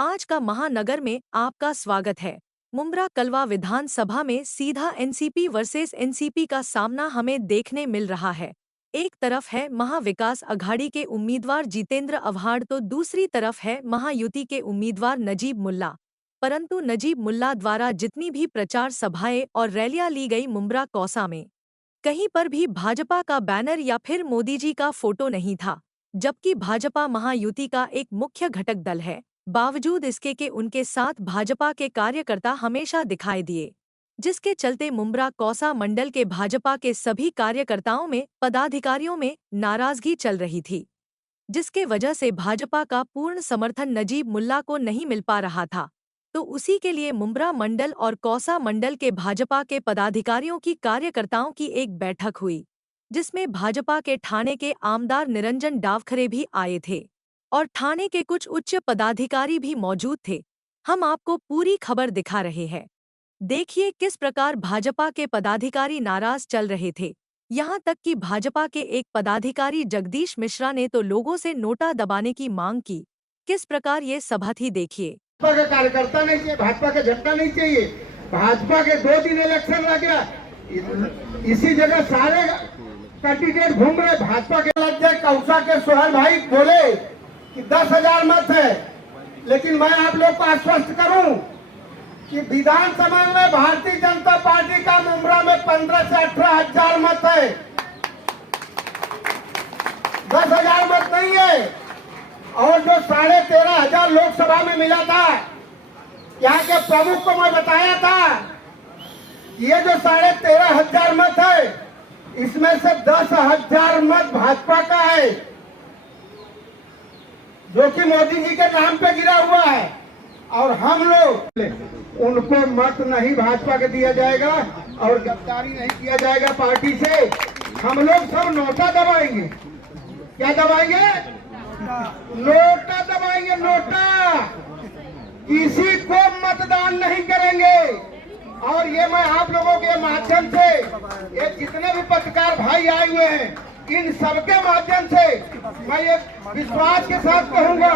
आज का महानगर में आपका स्वागत है। मुंब्रा कलवा विधानसभा में सीधा एनसीपी वर्सेस एनसीपी का सामना हमें देखने मिल रहा है। एक तरफ है महाविकास अघाड़ी के उम्मीदवार जितेंद्र आव्हाड तो दूसरी तरफ है महायुति के उम्मीदवार नजीब मुल्ला। परंतु नजीब मुल्ला द्वारा जितनी भी प्रचार सभाएं और रैलियां ली गई मुंब्रा कौसा में, कहीं पर भी भाजपा का बैनर या फिर मोदी जी का फोटो नहीं था। जबकि भाजपा महायुति का एक मुख्य घटक दल है, बावजूद इसके कि उनके साथ भाजपा के कार्यकर्ता हमेशा दिखाई दिए, जिसके चलते मुंब्रा कौसा मंडल के भाजपा के सभी कार्यकर्ताओं में पदाधिकारियों में नाराजगी चल रही थी, जिसके वजह से भाजपा का पूर्ण समर्थन नजीब मुल्ला को नहीं मिल पा रहा था। तो उसी के लिए मुंब्रा मंडल और कौसा मंडल के भाजपा के पदाधिकारियों की कार्यकर्ताओं की एक बैठक हुई, जिसमें भाजपा के ठाणे के आमदार निरंजन डावखरे भी आए थे और ठाणे के कुछ उच्च पदाधिकारी भी मौजूद थे। हम आपको पूरी खबर दिखा रहे हैं। देखिए किस प्रकार भाजपा के पदाधिकारी नाराज चल रहे थे। यहाँ तक कि भाजपा के एक पदाधिकारी जगदीश मिश्रा ने तो लोगों से नोटा दबाने की मांग की। किस प्रकार ये सभा थी, देखिए। भाजपा का कार्यकर्ता नहीं चाहिए, भाजपा का झंडा नहीं चाहिए। भाजपा के 2 दिन इलेक्शन लग गया, इसी जगह सारे कैंडिडेट घूम रहे भाजपा के। अध्यक्ष कौसा के सोहन भाई बोले कि 10,000 मत है, लेकिन मैं आप लोग को आश्वस्त करूं कि विधानसभा में भारतीय जनता पार्टी का मुंब्रा में 15 से 18,000 मत है, 10,000 मत नहीं है। और जो 13,500 लोकसभा में मिला था, यहाँ के प्रमुख को मैं बताया था, ये जो 13,500 मत है, इसमें से 10,000 मत भाजपा का है, जो कि मोदी जी के नाम पे गिरा हुआ है। और हम लोग उनको मत नहीं भाजपा के दिया जाएगा और गिरफ्तारी नहीं किया जाएगा पार्टी से। हम लोग सब नोटा दबाएंगे। क्या दबाएंगे? नोटा दबाएंगे, नोटा। किसी को मतदान नहीं करेंगे। और ये मैं आप लोगों के माध्यम से, ये जितने भी पत्रकार भाई आए हुए हैं, इन सबके माध्यम से मैं ये विश्वास के साथ कहूंगा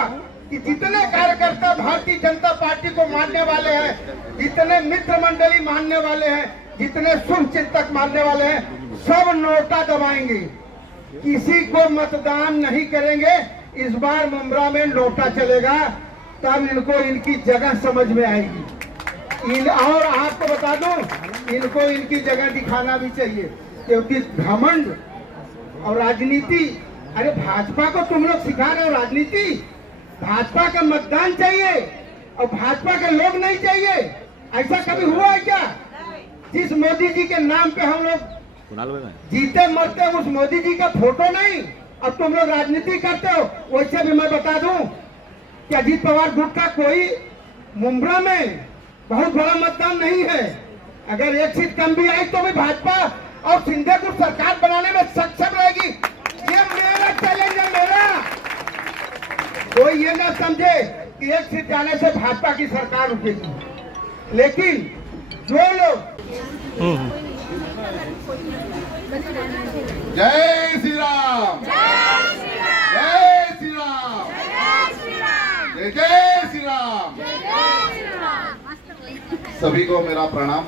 कि जितने कार्यकर्ता भारतीय जनता पार्टी को मानने वाले हैं, जितने मित्र मंडली मानने वाले हैं, जितने शुभ चिंतक मानने वाले हैं, सब नोटा दबाएंगे। किसी को मतदान नहीं करेंगे। इस बार मुंब्रा में नोटा चलेगा, तब इनको इनकी जगह समझ में आएगी। और आपको बता दूं, इनको इनकी जगह दिखाना भी चाहिए, क्योंकि घमंड और राजनीति, अरे भाजपा को तुम लोग सिखा रहे हो राजनीति। भाजपा का मतदान चाहिए और भाजपा के लोग नहीं चाहिए। ऐसा कभी हुआ है क्या? जिस मोदी जी के नाम पे हम लोग जीते मरते, उस मोदी जी का फोटो नहीं, अब तुम लोग राजनीति करते हो। वैसे भी मैं बता दूं कि अजीत पवार ग्रुप का कोई मुंब्रा में बहुत बड़ा मतदान नहीं है। अगर एक सीट कम भी आई तो भी भाजपा और शिंदे को सरकार बनाने में सक्षम रहेगी। ये मेरा चैलेंज है, मेरा। कोई ये ना समझे कि एक सीट जाने से भाजपा की सरकार रुकेगी। लेकिन जो लोग जय श्री राम, जय श्री राम, जय जय श्री राम। सभी को मेरा प्रणाम।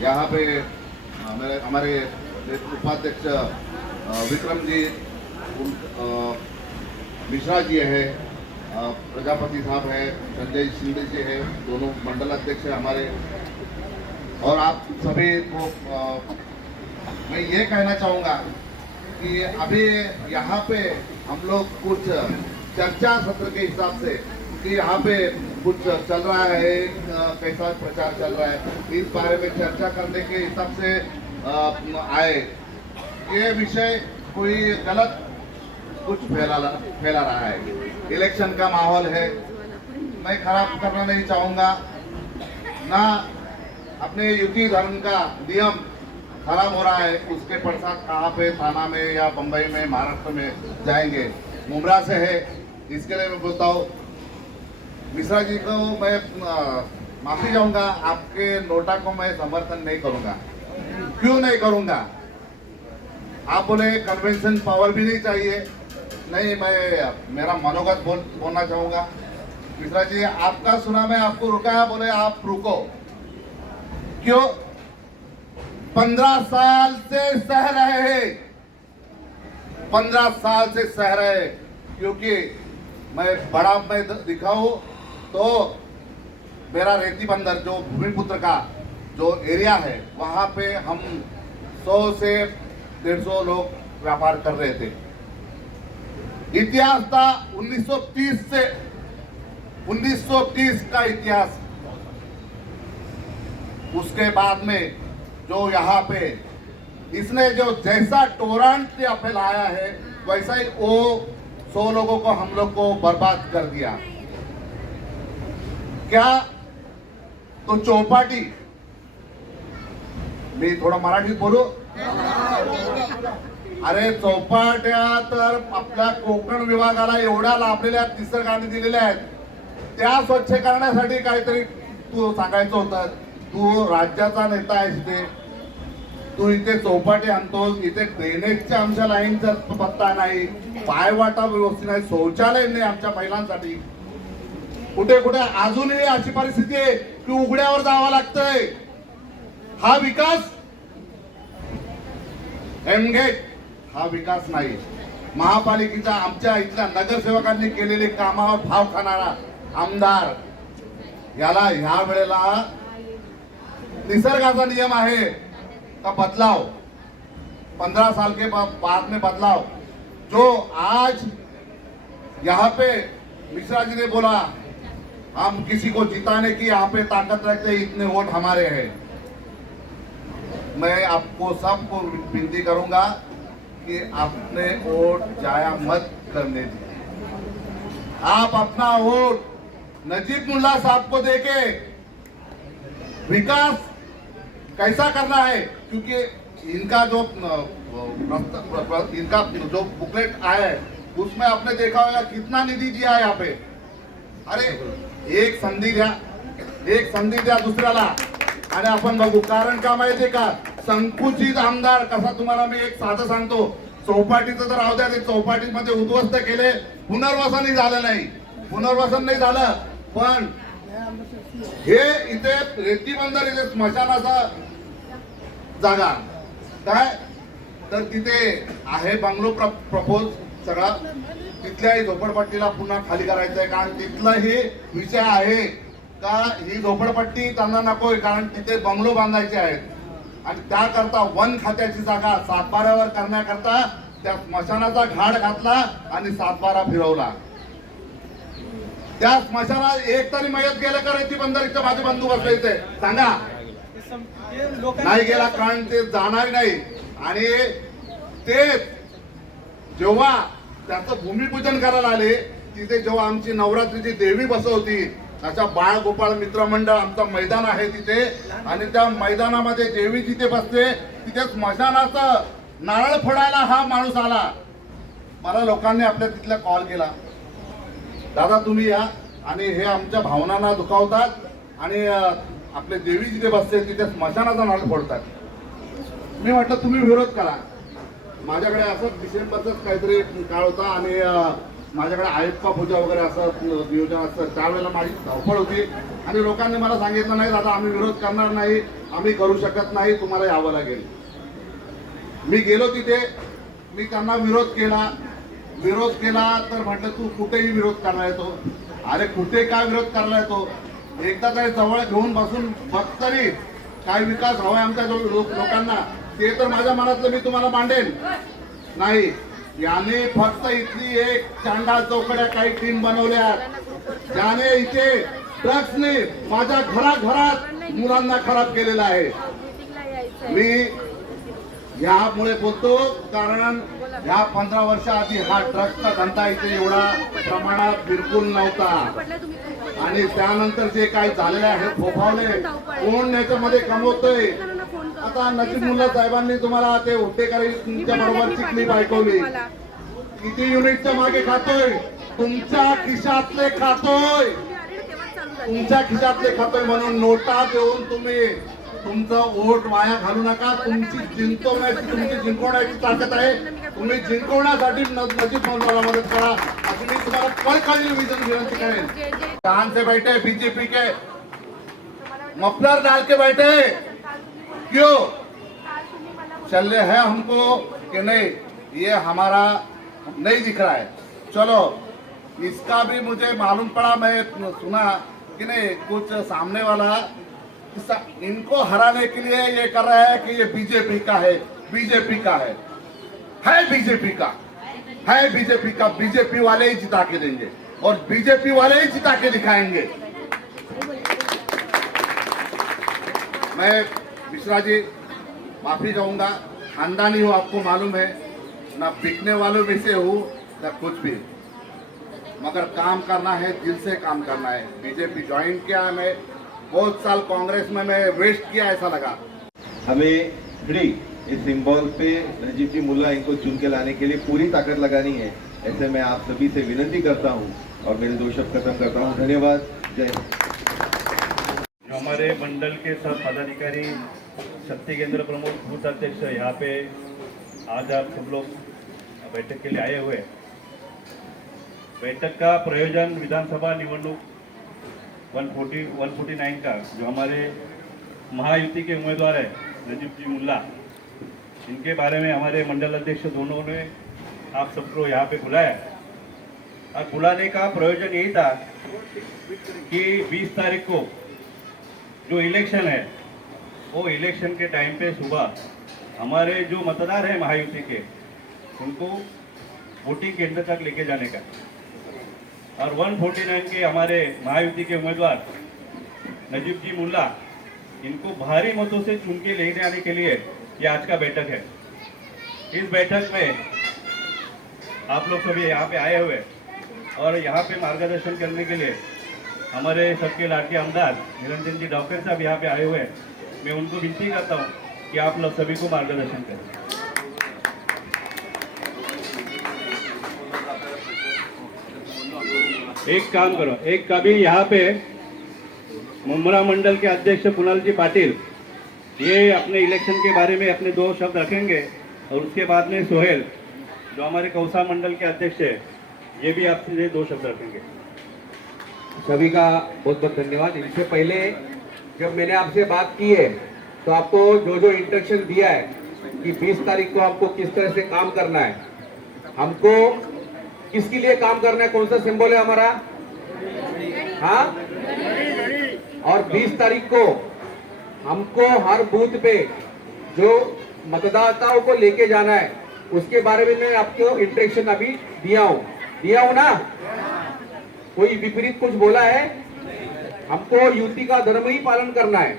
यहाँ पे हमारे उपाध्यक्ष विक्रम जी मिश्रा जी है, प्रजापति साहब है, संजय शिंदे जी है, दोनों मंडल अध्यक्ष है हमारे। और आप सभी को मैं ये कहना चाहूँगा कि अभी यहाँ पे हम लोग कुछ चर्चा सत्र के हिसाब से, कि यहाँ पे कुछ चल रहा है, कैसा प्रचार चल रहा है, इस बारे में चर्चा करने के हिसाब से आए। ये विषय कोई गलत कुछ फैला रहा है। इलेक्शन का माहौल है, मैं खराब करना नहीं चाहूँगा, ना अपने युति धर्म का नियम खराब हो रहा है। उसके पश्चात कहाँ पे, थाना में या बम्बई में, महाराष्ट्र में जाएंगे। मुंब्रा से है, इसके लिए मैं बोलता हूँ मिश्रा जी को मैं माफी चाहूँगा। आपके नोटा को मैं समर्थन नहीं करूँगा। क्यों नहीं करूँगा? आप बोले कन्वेंशन पावर भी नहीं चाहिए। नहीं, मैं मेरा मनोगत बोलना चाहूँगा मिश्रा जी, आपका सुना, मैं आपको रुकाया, बोले आप रुको। क्यों? 15 साल से सह रहे हैं, 15 साल से सह रहे हैं। क्योंकि मैं दिखाऊं तो मेरा रेती बंदर जो भूमिपुत्र का जो एरिया है, वहां पे हम 100 से 150 लोग व्यापार कर रहे थे। इतिहास था 1930 का इतिहास। उसके बाद में जो यहाँ पे इसने जो जैसा टोरंट फैलाया है, वैसा ही वो 100 लोगों को, हम लोग को बर्बाद कर दिया। क्या? तो चौपाटी, मी थोडं मराठीत बोलू? अरे चौपाट्या तर आपल्या कोकण विभागाला एवढ्या लाभलेल्या निसर्गाने दिलेल्या आहेत, त्या स्वच्छ करण्यासाठी काहीतरी तू सांगायचं होतं। तू राज्याचा नेता आहेस, इथे तू इथे चौपाटी आणतोस, इथे ड्रेनेजच्या आमच्या लाईनचा पत्ता नाही, पायवाटा व्यवस्थित नाही, शौचालय नाही आमच्या महिलांसाठी। कुठे कुठे अजूनही अशी परिस्थिती आहे की उघड्यावर जावं लागतंय। हा विकास? एमगेट हा विकास नाही। महापालिकेच्या आमच्या इथल्या नगरसेवकांनी केलेले कामावर भाव खाणारा आमदार, याला ह्या वेळेला निसर्गाचा नियम आहे का बदलाव, 15 साल के बाद में बदलाव। जो आज यहाँ पे मिश्रा जी ने बोला, हम किसी को जिताने की यहाँ पे ताकत रखते, इतने वोट हमारे हैं। मैं आपको सबको विनती करूंगा कि अपने वोट जाया मत करने दीजिए। आप अपना वोट नजीब मुल्ला साहब को देके विकास कैसा करना है, क्योंकि इनका जो बुकलेट आया है उसमें आपने देखा होगा कितना निधि दिया है यहाँ पे। अरे एक संधी द्या दुसऱ्याला आणि आपण बघू। कारण का माहितीये का, संकुचित आमदार कसा, तुम्हाला मी एक साधं सांगतो, चौपाटीचं तर राहू द्या, ते चौपाटीमध्ये उद्ध्वस्त केले, पुनर्वसनही झालं नाही, पुनर्वसन नाही झालं, पण हे इथे रेती बंदर, इथे स्मशानाचा जागा काय, तर तिथे आहे बंगलो प्रपोज सगळा, तिथल्याही झोपडपट्टीला पुन्हा खाली करायचं आहे। कारण तिथलाही विषय आहे का ही झोपडपट्टी त्यांना नकोय, कारण तिथे बंगलो बांधायचे आहेत आणि त्याकरता वन खात्याची जागा सातबाऱ्यावर करण्याकरता त्या स्मशानाचा घाट घातला आणि सातबारा फिरवला। त्या स्मशानात एक तरी मयत गेलं का रेती बंदर? इथे माझे बंधू बसले, इथे सांगा, नाही गेला, कारण ते जाणार नाही। आणि ते जेव्हा त्याचं भूमिपूजन करायला आले, तिथे जेव्हा आमची नवरात्रीची देवी बसवती, अशा बाळ गोपाळ मित्र मंडळ आमचं मैदान आहे तिथे, आणि त्या मैदानामध्ये देवी जिथे बसते तिथे स्मशानाचं नारळ फोडायला हा माणूस आला। मला लोकांनी आपल्या तिथला कॉल केला, दादा तुम्ही या, आणि हे आमच्या भावनांना दुखावतात आणि आपले देवी जिथे बसते तिथे स्मशानाचा नारळ फोडतात। मी म्हटलं तुम्ही विरोध करा। माझ्याकडे असं डिसेंबरचाच काहीतरी काळ होता आणि माझ्याकडे आयप्पा पूजा वगैरे असं नियोजन असतं, त्यावेळेला माझी धावपळ होती आणि लोकांनी मला सांगितलं, नाही दादा आम्ही विरोध करणार नाही, आम्ही करू शकत नाही, तुम्हाला यावं लागेल। मी गेलो तिथे, मी त्यांना विरोध केला तर म्हटलं तू कुठेही विरोध करायला येतो? अरे कुठे काय विरोध करायला येतो? एकदा तरी जवळ घेऊन बसून बघ तरी, काय विकास हवाय आमच्या लोकांना, ते तर माझ्या मनातलं मी तुम्हाला मांडेन। नाही, याने फक्त इथली एक चांडा चौकड्या काही टीम बनवल्या, ज्याने इथे ड्रग्सने माझ्या घरात मुलांना खराब केलेला आहे। मी यामुळे बोलतो कारण ह्या 15 वर्षाआधी हा ड्रग्सचा धंदा इथे एवढा प्रमाणात बिलकुल नव्हता, आणि त्यानंतर जे काही झालेले आहे फोफावले, कोण याच्यामध्ये कमवतोय। आता नजीब मुल्ला साहेबांनी तुम्हाला ते हुट्टेकरी तुमच्या बरोबरची क्लिप ऐकवली, किती युनिटच्या मागे खातोय, तुमच्या खिशातले खातोय, म्हणून नोटा देऊन तुम्ही तुमचं वोट वाया घालू नका। तुमची जिंकवण्याची ताकद आहे, तुम्ही जिंकवण्यासाठी नजीब मुल्लाला मदत करा। बाकी मी तुम्हाला कळकळीने विनंती करेन, कान से बैठे बीजेपी के मफलर डाल के बैठे क्यों? चल रहे हैं हमको कि नहीं, ये हमारा नहीं दिख रहा है। चलो इसका भी मुझे मालूम पड़ा, मैं सुना कि नहीं कुछ सामने वाला इनको हराने के लिए ये कर रहा है कि ये बीजेपी का है, बीजेपी का है बीजेपी का है, बीजेपी का, बीजेपी वाले ही जिता के देंगे और बीजेपी वाले ही जिता के दिखाएंगे। मैं मिश्रा जी माफी चाहूंगा, खानदानी हूँ, आपको मालूम है ना, बिकने वालों में से हूँ ना कुछ भी, मगर काम करना है, दिल से काम करना है। बीजेपी ज्वाइन किया है, मैं बहुत साल कांग्रेस में मैं वेस्ट किया, ऐसा लगा। हमें फ्री इस सिंबल पे नजीब जी मुल्ला इनको चुन के लाने के लिए पूरी ताकत लगानी है। ऐसे मैं आप सभी से विनती करता हूँ और मेरे 2 शब्द खत्म करता हूँ। धन्यवाद। जय हिंद। जो हमारे मंडल के सब पदाधिकारी, शक्ति केंद्र प्रमुख, बूथ अध्यक्ष यहाँ पे आज आप सब लोग बैठक के लिए आए हुए। बैठक का प्रयोजन विधानसभा निवडणूक 149 का, जो हमारे महायुति के उम्मीदवार है नजीब जी मुल्ला, इनके बारे में हमारे मंडल अध्यक्ष दोनों ने आप सबको यहाँ पे बुलाया। और बुलाने का प्रयोजन यही था कि 20 तारीख को जो इलेक्शन है, वो इलेक्शन के टाइम पे सुबह हमारे जो मतदार हैं महायुति के, उनको वोटिंग केंद्र तक लेके जाने का, और 149 के हमारे महायुति के उम्मीदवार नजीब जी मुल्ला, इनको भारी मतों से चुन के लेने आने के लिए ये आज का बैठक है। इस बैठक में आप लोग सभी यहाँ पे आए हुए और यहाँ पे मार्गदर्शन करने के लिए हमारे सबके लाडके आमदार निरंजन जी डॉक्टर साहब यहाँ पे आए हुए हैं। मैं उनको विनती करता हूँ कि आप लोग सभी को मार्गदर्शन करें। एक काम करो, एक कभी यहाँ पे मुंब्रा मंडल के अध्यक्ष कुणाल जी पाटिल ये अपने इलेक्शन के बारे में अपने 2 शब्द रखेंगे, और उसके बाद में सोहेल जो हमारे कौसा मंडल के अध्यक्ष है, ये भी आपसे 2 शब्द रखेंगे। सभी का बहुत बहुत धन्यवाद। इससे पहले जब मैंने आपसे बात की है तो आपको जो जो इंस्ट्रक्शन दिया है कि 20 तारीख को आपको किस तरह से काम करना है, हमको किसके लिए काम करना है, कौन सा सिंबल है हमारा, हाँ, और 20 तारीख को हमको हर बूथ पे जो मतदाताओं को लेके जाना है उसके बारे में मैं आपको इंस्ट्रक्शन अभी दिया हूं ना। कोई विपरीत कुछ बोला है? हमको युति का धर्म ही पालन करना है।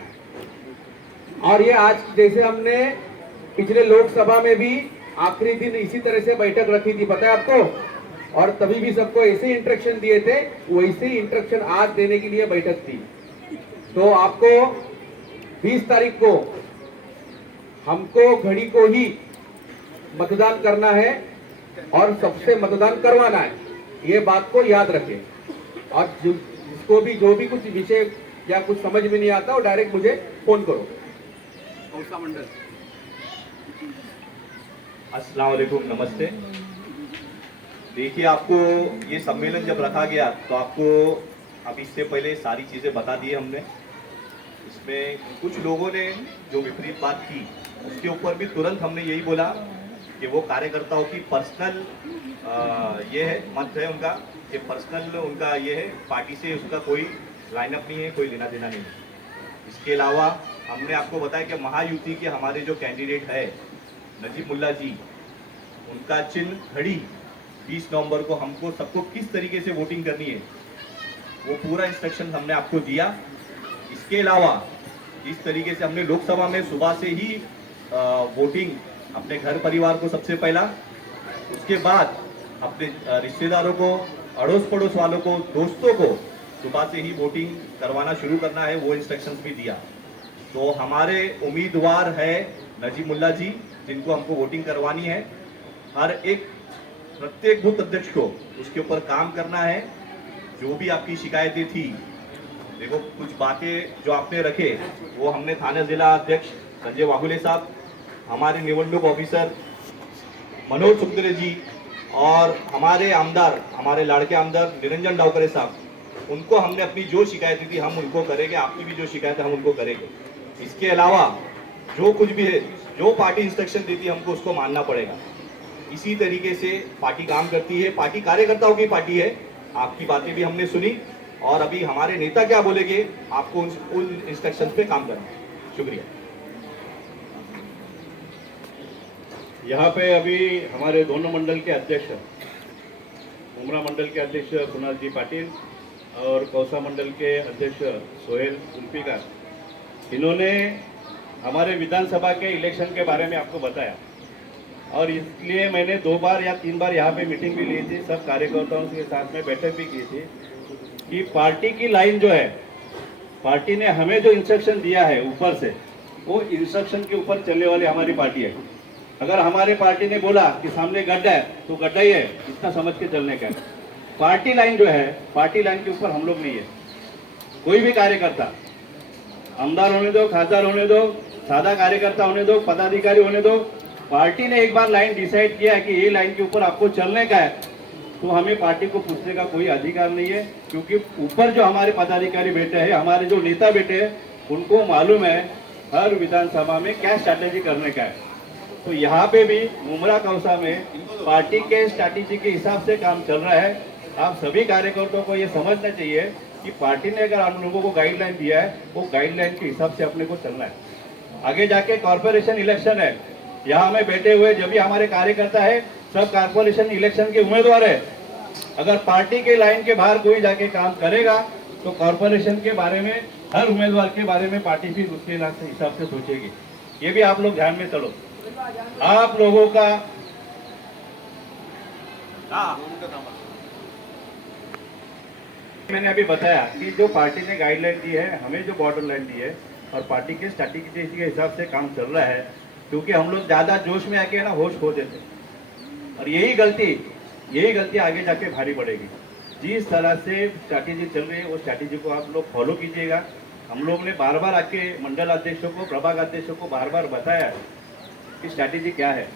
और ये आज जैसे हमने पिछले लोकसभा में भी आखिरी दिन इसी तरह से बैठक रखी थी, पता है आपको, और तभी भी सबको ऐसे इंस्ट्रक्शन दिए थे, वैसे ही इंस्ट्रक्शन आज देने के लिए बैठक थी। तो आपको 20 तारीख को हमको घड़ी को ही मतदान करना है और सबसे मतदान करवाना है, ये बात को याद रखें। और जिसको भी जो भी कुछ विषय या कुछ समझ में नहीं आता वो डायरेक्ट मुझे फोन करो। कौसा मंडल। अस्सलाम वालेकुम, नमस्ते। देखिए, आपको ये सम्मेलन जब रखा गया तो आपको अब इससे पहले सारी चीज़ें बता दी हमने। इसमें कुछ लोगों ने जो विपरीत बात की उसके ऊपर भी तुरंत हमने यही बोला कि वो कार्यकर्ताओं की पर्सनल ये है, मत है उनका, कि पर्सनल उनका ये है, पार्टी से उसका कोई लाइनअप नहीं है, कोई लेना देना नहीं है। इसके अलावा हमने आपको बताया कि महायुति के हमारे जो कैंडिडेट है नजीब मुल्ला जी, उनका चिन्ह घड़ी 20 नवंबर को हमको सबको किस तरीके से वोटिंग करनी है वो पूरा इंस्ट्रक्शन हमने आपको दिया। इसके अलावा इस तरीके से हमने लोकसभा में सुबह से ही वोटिंग अपने घर परिवार को सबसे पहला, उसके बाद अपने रिश्तेदारों को, अड़ोस पड़ोस वालों को, दोस्तों को सुबह से ही वोटिंग करवाना शुरू करना है, वो इंस्ट्रक्शंस भी दिया। तो हमारे उम्मीदवार है नजीब मुल्ला जी, जिनको हमको वोटिंग करवानी है। हर एक प्रत्येक बूथ अध्यक्ष को उसके ऊपर काम करना है। जो भी आपकी शिकायतें थी, देखो कुछ बातें जो आपने रखे वो हमने थाना जिला अध्यक्ष संजय वाघुले साहब, हमारे निवडणूक ऑफिसर मनोज सुंदरे जी, और हमारे आमदार, हमारे लाड़के आमदार निरंजन डावकरे साहब, उनको हमने अपनी जो शिकायतें थी हम उनको करेंगे, आपकी भी जो शिकायत है हम उनको करेंगे। इसके अलावा जो कुछ भी है, जो पार्टी इंस्ट्रक्शन देती है हमको उसको मानना पड़ेगा। इसी तरीके से पार्टी काम करती है, पार्टी कार्यकर्ताओं की पार्टी है। आपकी बातें भी हमने सुनी और अभी हमारे नेता क्या बोलेंगे आपको उन इंस्ट्रक्शन पे काम करना है। शुक्रिया। यहाँ पे अभी हमारे दोनों मंडल के अध्यक्ष, उमरा मंडल के अध्यक्ष कुणाल जी पाटिल और कौसा मंडल के अध्यक्ष सोहेल जुल्फिकार, इन्होंने हमारे विधानसभा के इलेक्शन के बारे में आपको बताया और इसलिए मैंने 2 बार या 3 बार यहाँ पे मीटिंग भी ली थी, सब कार्यकर्ताओं के साथ में बैठक भी की थी कि पार्टी की लाइन जो है, पार्टी ने हमें जो इंस्ट्रक्शन दिया है ऊपर से, वो इंस्ट्रक्शन के ऊपर चलने वाली हमारी पार्टी है। अगर हमारे पार्टी ने बोला कि सामने गड्ढा है तो गड्ढा ही है, इतना समझ के चलने का है। पार्टी लाइन जो है, पार्टी लाइन के ऊपर हम लोग नहीं है। कोई भी कार्यकर्ता, आमदार होने दो, खासदार होने दो, सादा कार्यकर्ता होने दो, पदाधिकारी होने दो, पार्टी ने एक बार लाइन डिसाइड किया है कि ये लाइन के ऊपर आपको चलने का है, तो हमें पार्टी को पूछने का कोई अधिकार नहीं है, क्योंकि ऊपर जो हमारे पदाधिकारी बैठे हैं, हमारे जो नेता बैठे हैं, उनको मालूम है हर विधानसभा में क्या स्ट्रैटेजी करने का है। तो यहाँ पे भी मुमरा कौसा में पार्टी के स्ट्रैटेजी के हिसाब से काम चल रहा है। आप सभी कार्यकर्ताओं को ये समझना चाहिए कि पार्टी ने अगर आप लोगों को गाइडलाइन दिया है, वो गाइडलाइन के हिसाब से अपने को चलना है। आगे जाके कॉर्पोरेशन इलेक्शन है, यहाँ में बैठे हुए जब भी हमारे कार्यकर्ता है, सब कॉर्पोरेशन इलेक्शन के उम्मीदवार है। अगर पार्टी के लाइन के बाहर कोई जाके काम करेगा तो कॉर्पोरेशन के बारे में, हर उम्मीदवार के बारे में पार्टी भी उसके हिसाब से सोचेगी। ये भी आप लोग ध्यान में चलो। आप लोगों का मैंने अभी बताया कि जो पार्टी ने गाइडलाइन दी है, हमें जो बॉर्डर लाइन दी है और पार्टी के स्ट्रैटेजी के हिसाब से काम चल रहा है, क्योंकि हम लोग ज्यादा जोश में आके ना होश खो देते और यही गलती आगे जाके भारी पड़ेगी। जिस तरह से स्ट्रैटेजी चल रही है वो स्ट्रैटेजी को आप लोग फॉलो कीजिएगा। हम लोग ने बार बार आके मंडल अध्यक्षों को, प्रभाग अध्यक्षों को बार बार बताया कि स्ट्रैटेजी क्या है।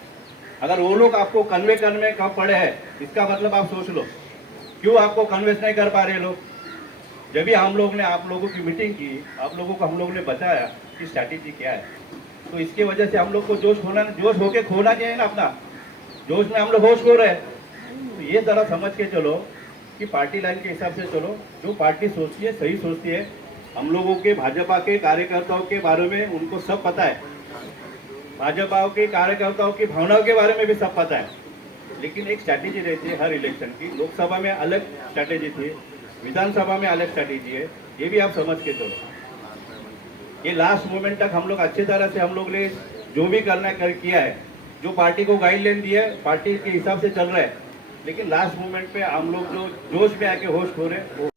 अगर वो लोग आपको कन्वे करने में कम पड़े हैं, इसका मतलब आप सोच लो क्यों आपको कन्वेंस नहीं कर पा रहे लोग। जब भी हम लोग ने आप लोगों की मीटिंग की, आप लोगों को हम लोग ने बताया कि स्ट्रैटेजी क्या है, तो इसकी वजह से हम लोग को जोश होके खोना चाहिए ना अपना। जोश में हम लोग होश खो रहे हैं। तो ये जरा समझ के चलो कि पार्टी लाइन के हिसाब से चलो। जो पार्टी सोचती है सही सोचती है। हम लोगों के भाजपा के कार्यकर्ताओं के बारे में उनको सब पता है, भाजपा के कार्यकर्ताओं की भावनाओं के बारे में भी सब पता है। लेकिन एक स्ट्रैटेजी रहती है हर इलेक्शन की। लोकसभा में अलग स्ट्रैटेजी थी, विधानसभा में अलग स्ट्रैटेजी है, ये भी आप समझ के चलो। ये लास्ट मोमेंट तक हम लोग अच्छी तरह से हम लोग ने जो भी करना किया है, जो पार्टी को गाइडलाइन दी है पार्टी के हिसाब से चल रहा है। लेकिन लास्ट मोमेंट पे हम लोग जो जोश में आके होश खो रहे हैं